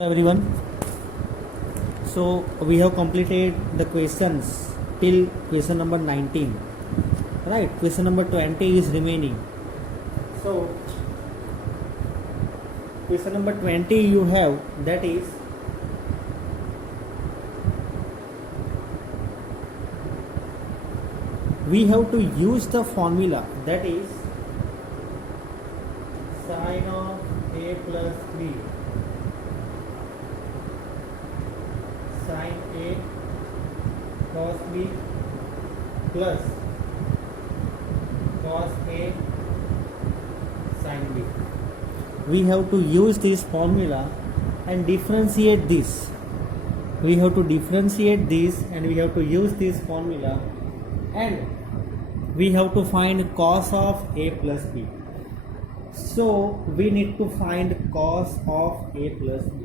Everyone, so we have completed the questions till question number 19, right? Question number 20 is remaining. So question number 20 you have, that is we have to use the formula, that is sin of a plus b sin a cos b plus cos a sin b. We have to use this formula and differentiate this. We have to differentiate this and we have to use this formula, and we have to find cos of a plus b. So we need to find cos of a plus b.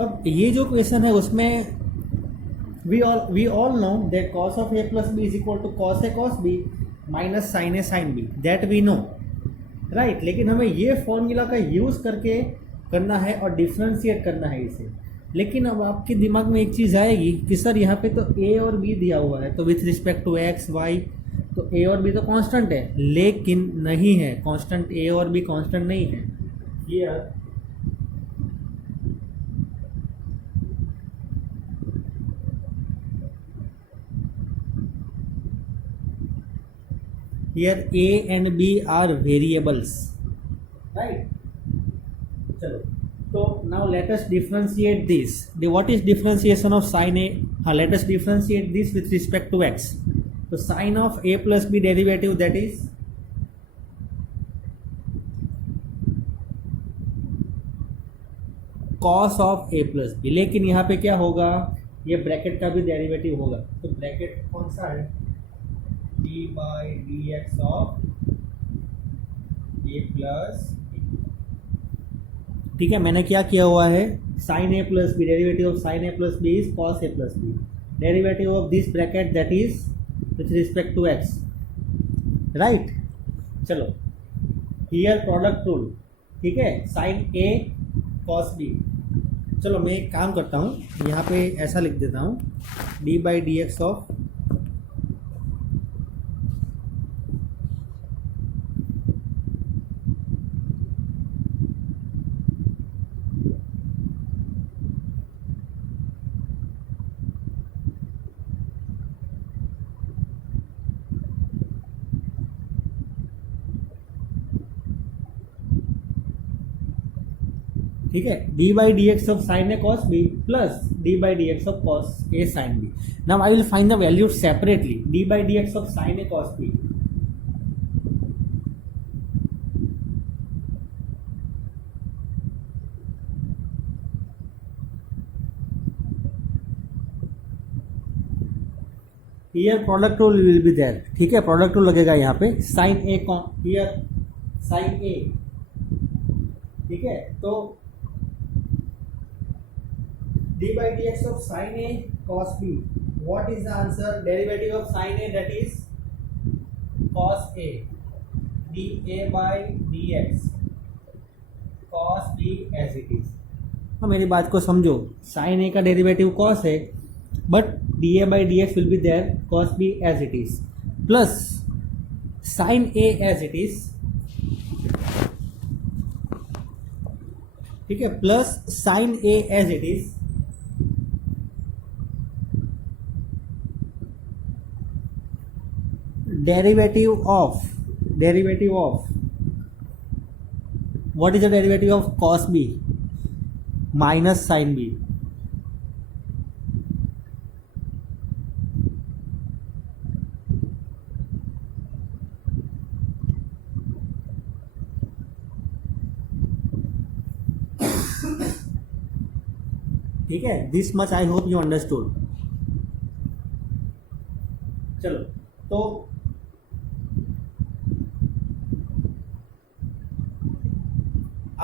अब ये जो question है उसमें we all know that cos of a plus b is equal to cos a cos b minus sin a sin b, that we know, right. लेकिन हमें ये formula का use करके करना है और डिफ्रेंशिएट करना है इसे. लेकिन अब आपके दिमाग में एक चीज़ आएगी कि सर यहाँ पे तो a और b दिया हुआ है, तो with respect to x y तो a और b तो कांस्टेंट है. लेकिन नहीं है, कांस्टेंट a और b कांस्टेंट नहीं है. Here here a and b are variables, right? चलो, तो now let us differentiate this. What is differentiation of sin a? Let us differentiate this with respect to x. So sin of a plus b derivative, that is cos of a plus b. लेकिन यहाँ पे क्या होगा, ये bracket का भी derivative होगा. तो ब्रैकेट कौन सा है, d by dx of a plus b. ठीक है, मैंने क्या किया हुआ है, sin a plus b, derivative of sin a plus b is cos a plus b, derivative of this bracket that is with respect to x, right. चलो, here product rule, ठीक है, sin a cos b. चलो मैं एक काम करता हूँ, यहाँ पे ऐसा लिख देता हूँ, d by dx ऑफ ठीक है, d by dx of sin a cos b plus d by dx of cos a sin b. Now I will find the value separately. d by dx of sin a cos b, here product rule will be there. ठीक है, product rule लगेगा यहाँ पे, sin a here sin a, ठीक है. तो d by dx of sin a cos b, what is the answer? Derivative of sin a, that is cos a, dA by dx cos b as it is. हाँ, मेरी बात को समझो, sin a का derivative cos है, but dA by dx will be there cos b as it is, plus sin a as it is, ठीक है, plus sin a as it is, derivative of what is the derivative of cos b minus sin b. ठीक है, this much I hope you understood. चलो, तो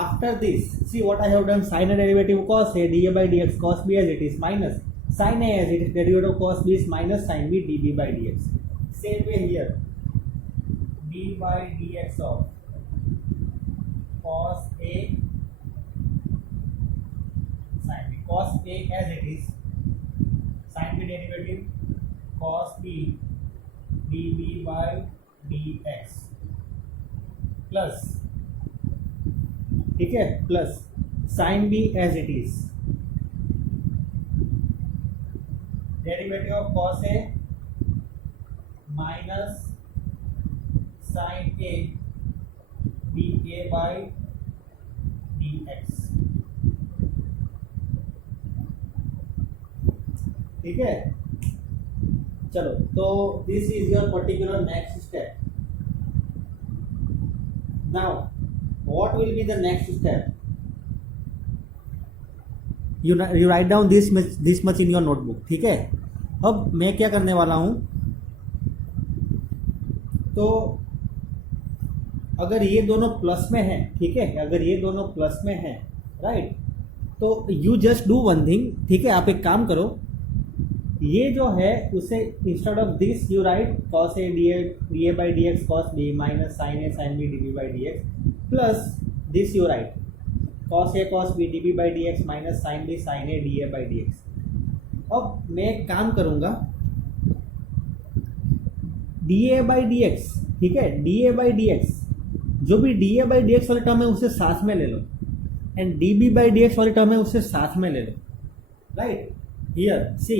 after this, see what I have done, sin a derivative cos a dA by dx cos b as it is minus sin a as it is, derivative of cos b is minus sin b dB by dx. Same way here, d by dx of cos A sin B. Cos A as it is, sin B derivative cos B dB by dx plus, ठीक है, plus sin B as it is, derivative of cos A minus sin A dA by dx, ठीक है। चलो, तो this is your particular next step. Now what will be the next step? You right down this much in your notebook, ठीक है। अब मैं क्या करने वाला हूं, तो अगर ये दोनों प्लस में है, ठीक है, अगर ये दोनों प्लस में है, राइट, तो you just do one thing, ठीक है। आप एक काम करो, ये जो है उसे instead of this you right cos A dA by dx cos B minus sin A sin B dB by dx plus this you right cos A cos B dB by dx minus sin B sin A dA by dx। अब मैं एक काम करूंगा, dA by dx, ठीक है, dA by dx, जो भी dA by dx वाले टर्म है उसे साथ में ले लो, एंड dB by dx वाले टर्म है उसे साथ में ले लो, right. Here see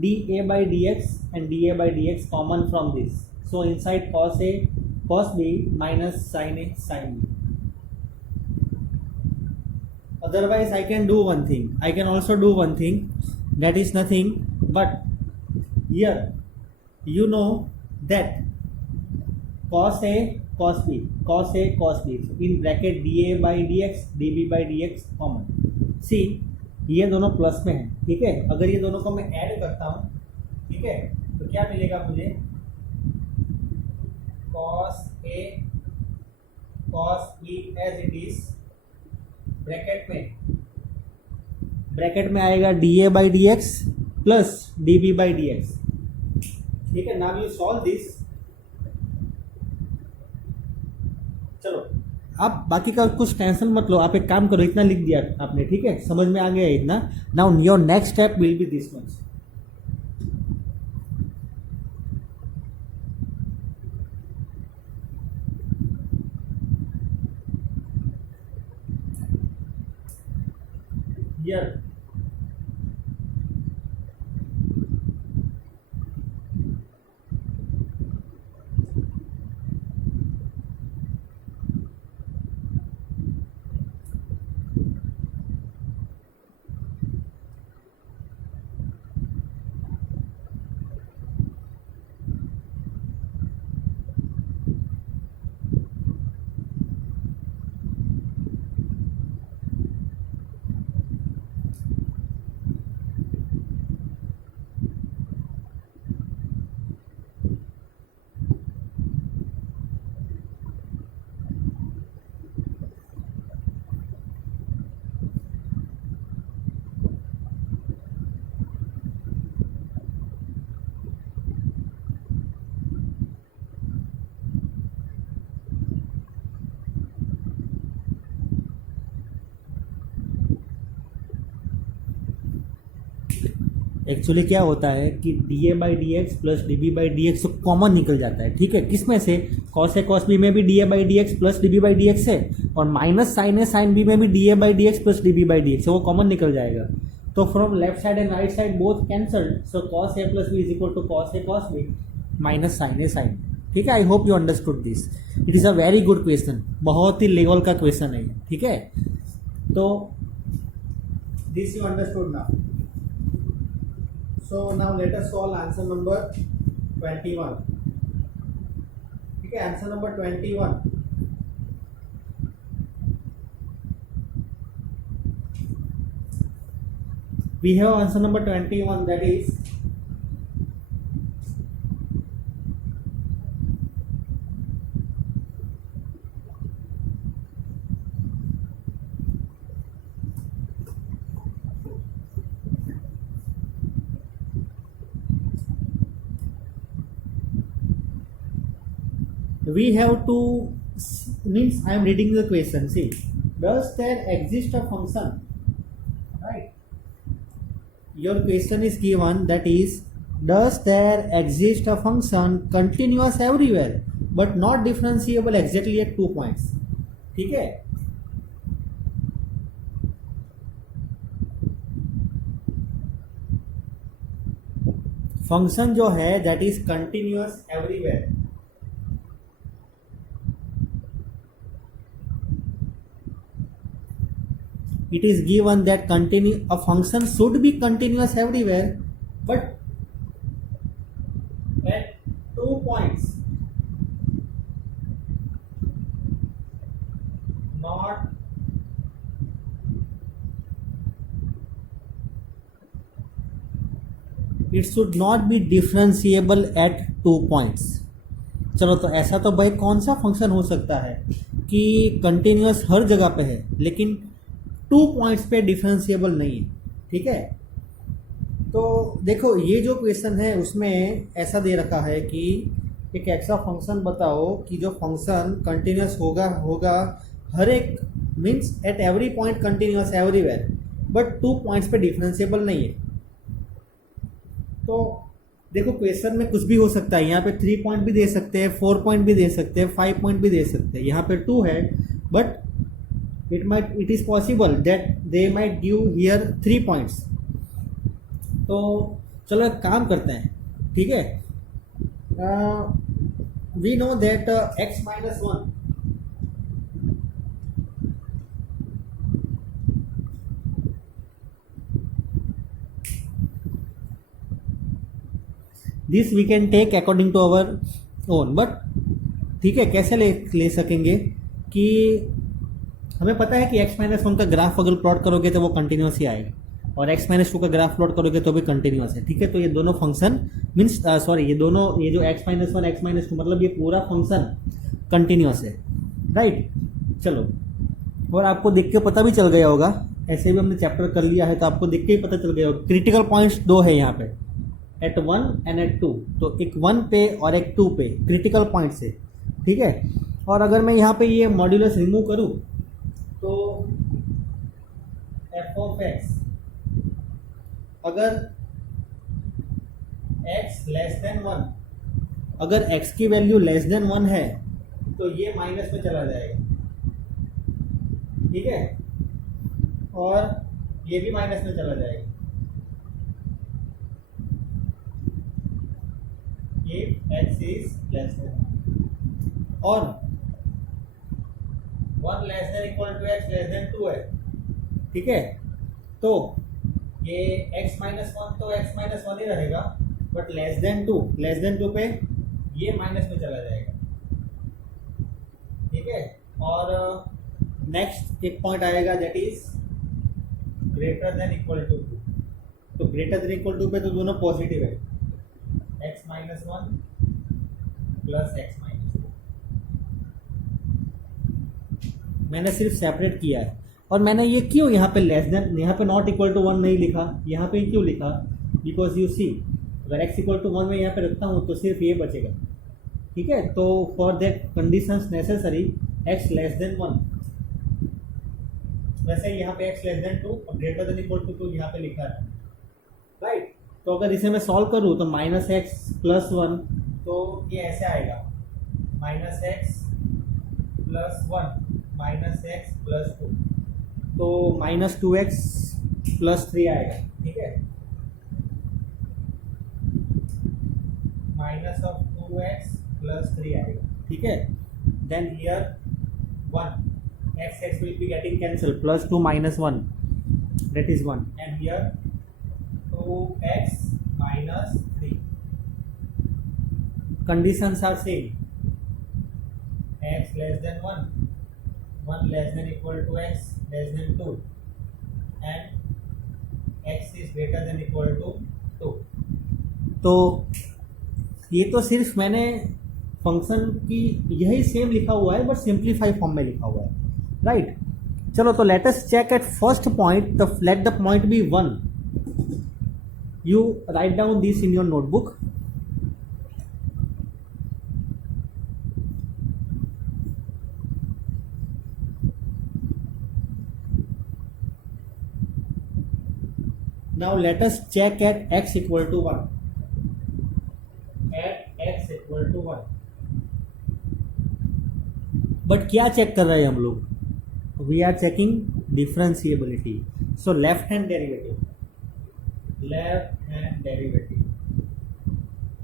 dA by dx and dA by dx common from this, so inside cos A cos B minus sin A sin B. Otherwise I can do one thing, I can also do one thing, that is nothing but here you know that cos A cos B cos A cos B, so in bracket dA by dx dB by dx common। see ये दोनों plus में है, ठीक है। अगर ये दोनों को मैं ऐड करता हूं, ठीक है, तो क्या मिलेगा मुझे, cos A cos B as it is, bracket में आएगा dA by dx plus dB by dx, ठीक है। Now you solve this. चलो, आप बाकी का कुछ टेंशन मत लो, आप एक काम करो, इतना लिख दिया आपने, ठीक है, समझ में आ गया इतना। Now your next step will be this much. Here actually क्या होता है कि dA by dx plus dB by dx तो कॉमन निकल जाता है, ठीक है। किसमें से, cos A cos B में भी dA by dx plus dB by dx है, और minus sin A sin B में भी dA by dx plus dB by dx है, वो कॉमन निकल जाएगा। तो from left side and right side both cancelled, so cos A plus B is equal to cos A cos B minus sin A sin B, ठीक है। I hope you understood this, it is a very good question, बहुत ही level का question है, ठीक है। तो this you understood now. So now let us solve answer number 21. ठीक है, answer number 21. We have answer number 21, that is we have to means I am reading the question. See, does there exist a function, right? Your question is given, that is, does there exist a function continuous everywhere but not differentiable exactly at 2 points? ठीक है, function जो है that is continuous everywhere. It is given that a function should be continuous everywhere, but at 2 points, not it should not be differentiable at 2 points. चलो, तो ऐसा तो भाई कौन सा फंक्शन हो सकता है कि कंटिन्यूअस हर जगह पे है लेकिन 2 पॉइंट्स पे डिफरेंशिएबल नहीं है. ठीक है, तो देखो ये जो क्वेश्चन है उसमें ऐसा दे रखा है कि एक ऐसा फंक्शन बताओ कि जो फंक्शन कंटिन्यूअस होगा हर एक, means at every point continuous everywhere, but 2 points पे डिफरेंशिएबल नहीं है. तो देखो क्वेश्चन में कुछ भी हो सकता है. यहाँ पे 3 पॉइंट भी दे सकते हैं, 4 पॉइंट भी दे सकते हैं, 5 पॉइंट भी दे सकते हैं. यहाँ पे 2 है, but it is possible that they might give here 3 points. तो चलो एक काम करते हैं. ठीक है, we know that x minus 1 this we can take according to our own, but ठीक है, कैसे ले सकेंगे कि हमें पता है कि x माइनस 1 का ग्राफ अगर प्लॉट करोगे तो वो कंटिन्यूस ही आएगा, और x माइनस 2 का ग्राफ प्लॉट करोगे तो भी कंटिन्यूस है. ठीक है, तो ये दोनों फंक्शन मीन्स ये जो x माइनस 1 x माइनस 2 मतलब ये पूरा फंक्शन कंटिन्यूस है. राइट, चलो, और आपको देख के पता भी चल गया होगा, ऐसे भी हमने चैप्टर कर लिया है तो आपको देख के ही पता चल गया होगा. क्रिटिकल पॉइंट्स 2 है यहाँ पे, एट 1 एंड एट 2. तो एक 1 पे और एक 2 पे क्रिटिकल पॉइंट्स है. ठीक है, और अगर मैं यहाँ पे ये मॉड्यूलस रिमूव करूँ तो f ऑफ x अगर x लेस देन 1, अगर x की वैल्यू लेस देन 1 है तो ये माइनस में चला जाएगा. ठीक है, और ये भी माइनस में चला जाएगा. ये x इज लेस देन, और 1 less than equal to x less than 2 है. ठीक है, तो ये x माइनस 1 तो x माइनस 1 ही रहेगा, बट लेस देन 2 पे ये माइनस में चला जाएगा. ठीक है, और नेक्स्ट एक पॉइंट आएगा that is greater than equal to 2. तो ग्रेटर देन इक्वल टू पे तो दोनों पॉजिटिव है, x minus 1 plus x minus 2. मैंने सिर्फ सेपरेट किया है, और मैंने ये क्यों यहाँ पे लेस देन, यहाँ पे नॉट इक्वल टू 1 नहीं लिखा, यहाँ पे क्यों लिखा, बिकॉज यू सी अगर x इक्वल टू 1 में यहाँ पे रखता हूँ तो सिर्फ ये बचेगा. ठीक है, तो for that conditions necessary x less then 1, वैसे यहाँ पे x लेस देन 2 और ग्रेटर देन इक्वल टू 2 यहाँ पे लिखा है. राइट, तो अगर इसे मैं सॉल्व करूँ तो माइनस एक्स प्लस 1, तो ये ऐसे आएगा minus x plus 1 minus x plus 2, तो माइनस 2x प्लस 3 आएगा. ठीक है, माइनस ऑफ 2x प्लस 3 आएगा. ठीक है, then here 1 x will be getting cancelled, plus 2 minus 1, that is 1, and here 2x minus 3. Conditions are same, x less than 1, 1 less than equal to x less than 2, and x is greater than equal to 2. तो ये तो सिर्फ मैंने function की यही same लिखा हुआ है, बट सिंप्लीफाई फॉर्म में लिखा हुआ है. राइट, चलो, तो let us check at first point, let the point be 1. You write down this in your notebook. Now let us check at x equal to 1. At x equal to 1. But क्या चेक कर रहे हैं हम लोग? We are checking differentiability. So left hand derivative,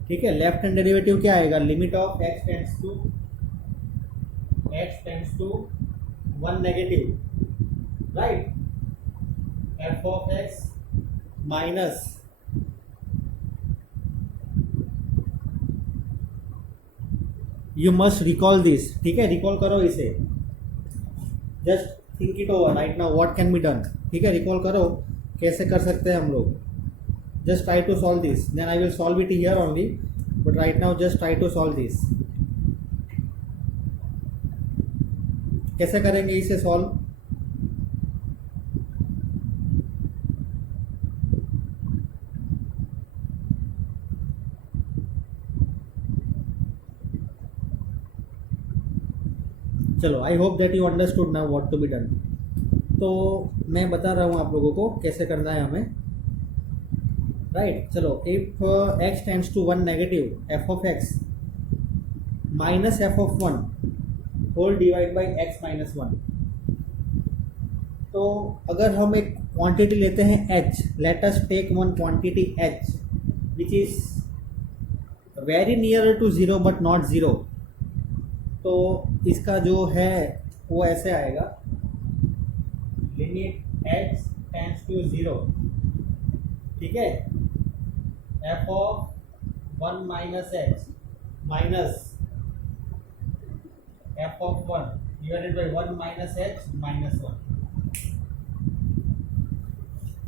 ठीक है. Left hand derivative क्या आएगा? Limit of x tends to 1 negative, right. f of x minus you must recall this, ठीक है. रिकॉल करो इसे, just think it over right now what can be done, ठीक है. रिकॉल करो कैसे कर सकते हैं हम लोग. Just try to solve this, then I will solve it here only, but right now just try to solve this. कैसे करेंगे इसे सॉल्व? चलो, I hope that you understood now what to be done. तो मैं बता रहा हूँ आप लोगों को कैसे करना है हमें, राइट. चलो, if x tends to 1 negative, f of x minus f of 1 whole divide by x minus 1. तो अगर हम एक क्वांटिटी लेते हैं h, let us take one quantity h which is very near to 0 but not 0. तो इसका जो है वो ऐसे आएगा, लिमिट x टेंड्स टू 0, ठीक है. f of 1 minus x minus f of 1 divided by 1 minus x minus 1.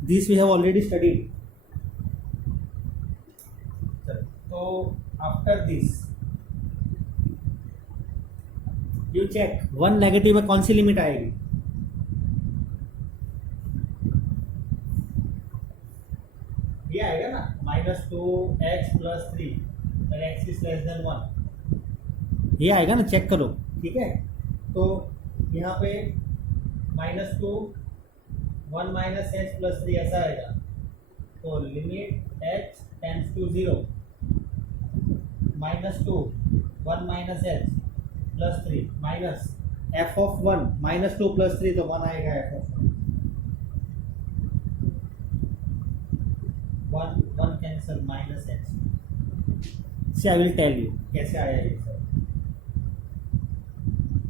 This we have already studied. तो after this you check 1 negative में कौन सी लिमिट आएगी? ये आएगा ना, -2x + 3 when x is less than 1. ये आएगा ना, चेक करो, ठीक है. तो यहाँ पे -2 1 माइनस h + 3 ऐसा आएगा. तो limit h tends to 0, -2 1 minus h + 3 minus f of 1 -2 + 3, तो 1 आएगा f ऑफ 1 कैंसल -x. से आई विल टेल यू कैसे आया ये सब.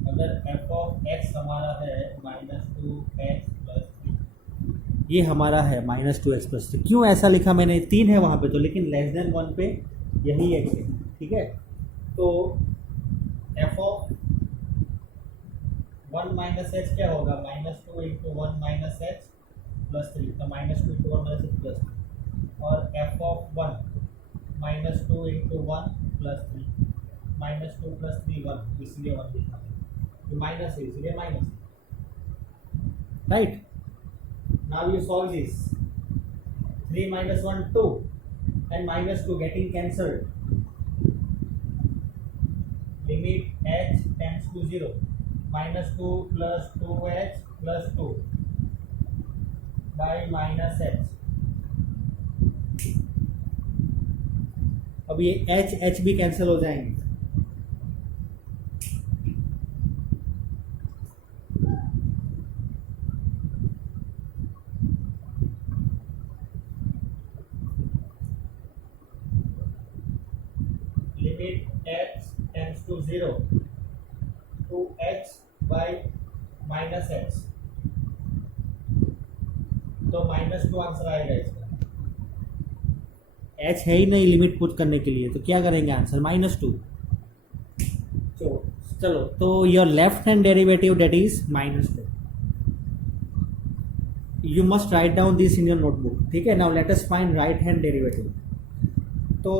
अगर f ऑफ x हमारा है -2x + 3, ये हमारा है -2x + 3. क्यों ऐसा लिखा मैंने? 3 है वहाँ पे तो, लेकिन लेस देन 1 पे यही x है, ठीक है. तो f ऑफ 1 माइनस h क्या होगा? -2 × 1 माइनस h + 3, तो -2 × 1 माइनस h + 3. और f ऑफ 1 -2 × 1 + 3, -2 + 3 1, इसलिए 1 लिखा है. तो माइनस है इसलिए minus, right. Now you solve this. 3 - 1 2 and -2 getting cancelled. Limit h tends to 0, -2 + 2h + 2 by -h. अब ये h भी कैंसिल हो जाएंगे. Limit h tends to 0, 2h by -h, तो -2 आंसर आएगा इसका. h है ही नहीं लिमिट पुट करने के लिए, तो क्या करेंगे? आंसर -2. चलो, तो your left hand derivative that is -2. You must write down this in your notebook, ठीक है. Now let us find right hand derivative. तो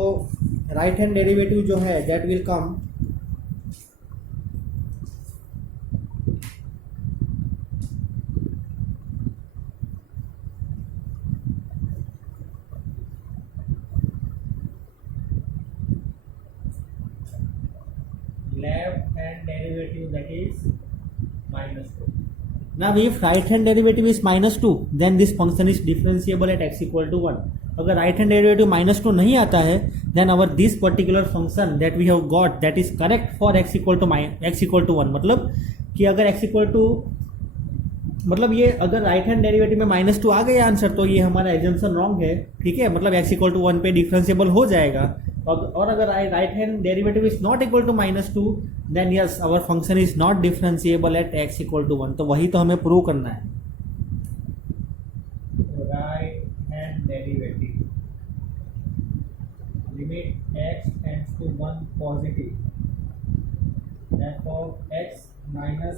राइट हैंड डेरिवेटिव जो है that will come left hand derivative that is -2. Now if right hand derivative is -2, then this function is differentiable at x equal to 1. अगर right hand derivative -2 नहीं आता है, then our this particular function that we have got that is correct for x equal to 1. मतलब कि अगर x equal to मतलब ये अगर राइट हैंड डेरिवेटिव में -2 आ गया आंसर तो ये हमारा एजम्पशन रॉन्ग है, ठीक है. मतलब x इक्वल टू 1 पे डिफरेंशिएबल हो जाएगा. और अगर right hand derivative is not equal to -2, then yes our function is not differentiable at x equal to 1. तो वही तो हमें प्रूव करना है. Right hand derivative limit x tends to 1 positive f of x minus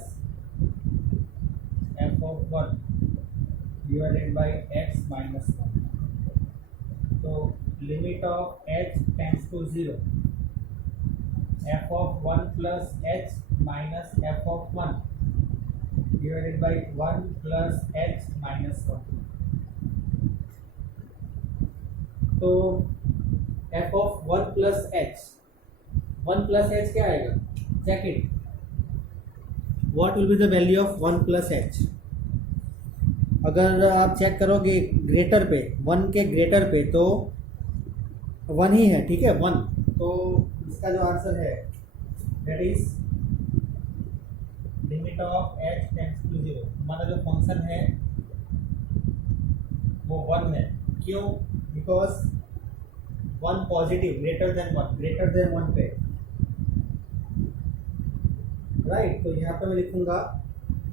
f of 1 divided by x minus 1. So limit of h tends to 0. F of 1 plus h minus f of 1 divided by 1 plus h minus 1. तो f of 1 plus h, 1 plus h क्या आएगा? Check it. What will be the value of 1 plus h? अगर आप check करोगे greater पे 1 के greater पे तो 1 ही है, ठीक है 1. तो इसका जो आंसर है that is limit of h tends to 0. हमारा जो फंक्शन है वो 1 है. क्यों? बिकॉज 1 पॉजिटिव ग्रेटर देन 1 पे, राइट. तो यहाँ पे मैं लिखूंगा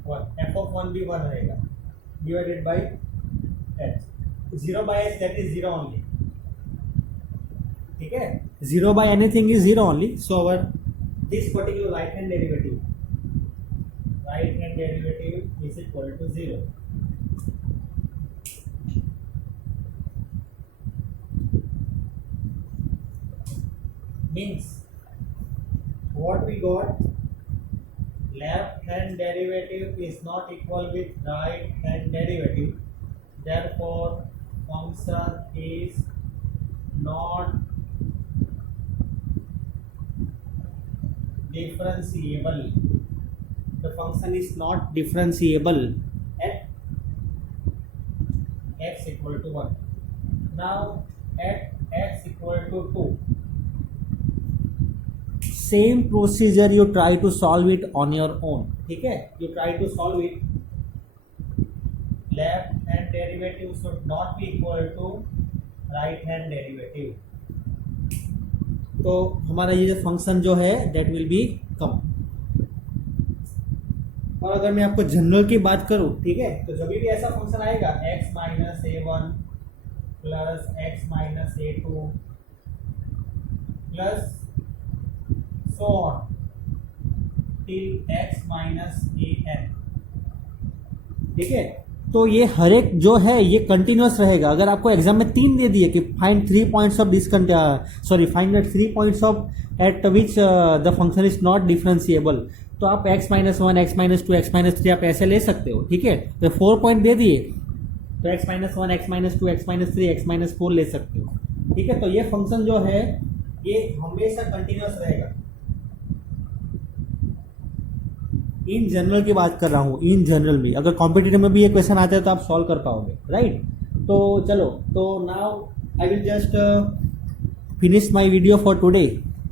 1, f ऑफ 1 भी 1 रहेगा divided by h. 0 by h that is 0 only, ठीक है. 0 by anything is 0 only. So our this particular right hand derivative is equal to 0. Means what we got, left hand derivative is not equal with right hand derivative, therefore function is not differentiable. The function is not differentiable at x equal to 1. Now at x equal to 2, same procedure you try to solve it on your own, ठीक है. You try to solve it. Left hand derivative should not be equal to right hand derivative. तो हमारा ये जो function जो है that will be कम. और अगर मैं आपको जनरल की बात करूं, ठीक है, तो जब भी ऐसा फंक्शन आएगा x minus a1 plus x minus a2 plus so on till x minus an, ठीक है. तो ये हर एक जो है ये कंटिन्यूअस रहेगा. अगर आपको एग्जाम में 3 दे दिए कि find 3 points of find 3 points of eight which the function is not differentiable, तो आप x minus 1, x minus 2, x minus 3 आप ऐसे ले सकते हो, ठीक है. तो 4 पॉइंट दे दिए तो x minus 1, x minus 2, x minus 3, x minus 4 ले सकते हो, ठीक है. तो ये फंक्शन जो है ये हमेशा कंटिन्यूअस रहेगा. इन जनरल की बात कर रहा हूँ. इन जनरल भी अगर कॉम्पिटिटिव में भी ये क्वेश्चन आता है तो आप सॉल्व कर पाओगे, राइट. तो चलो, तो now I will just finish my video for today,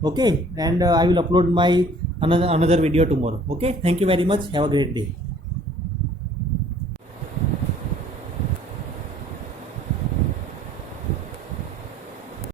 okay, and I will upload my another video tomorrow. Okay, thank you very much. Have a great day.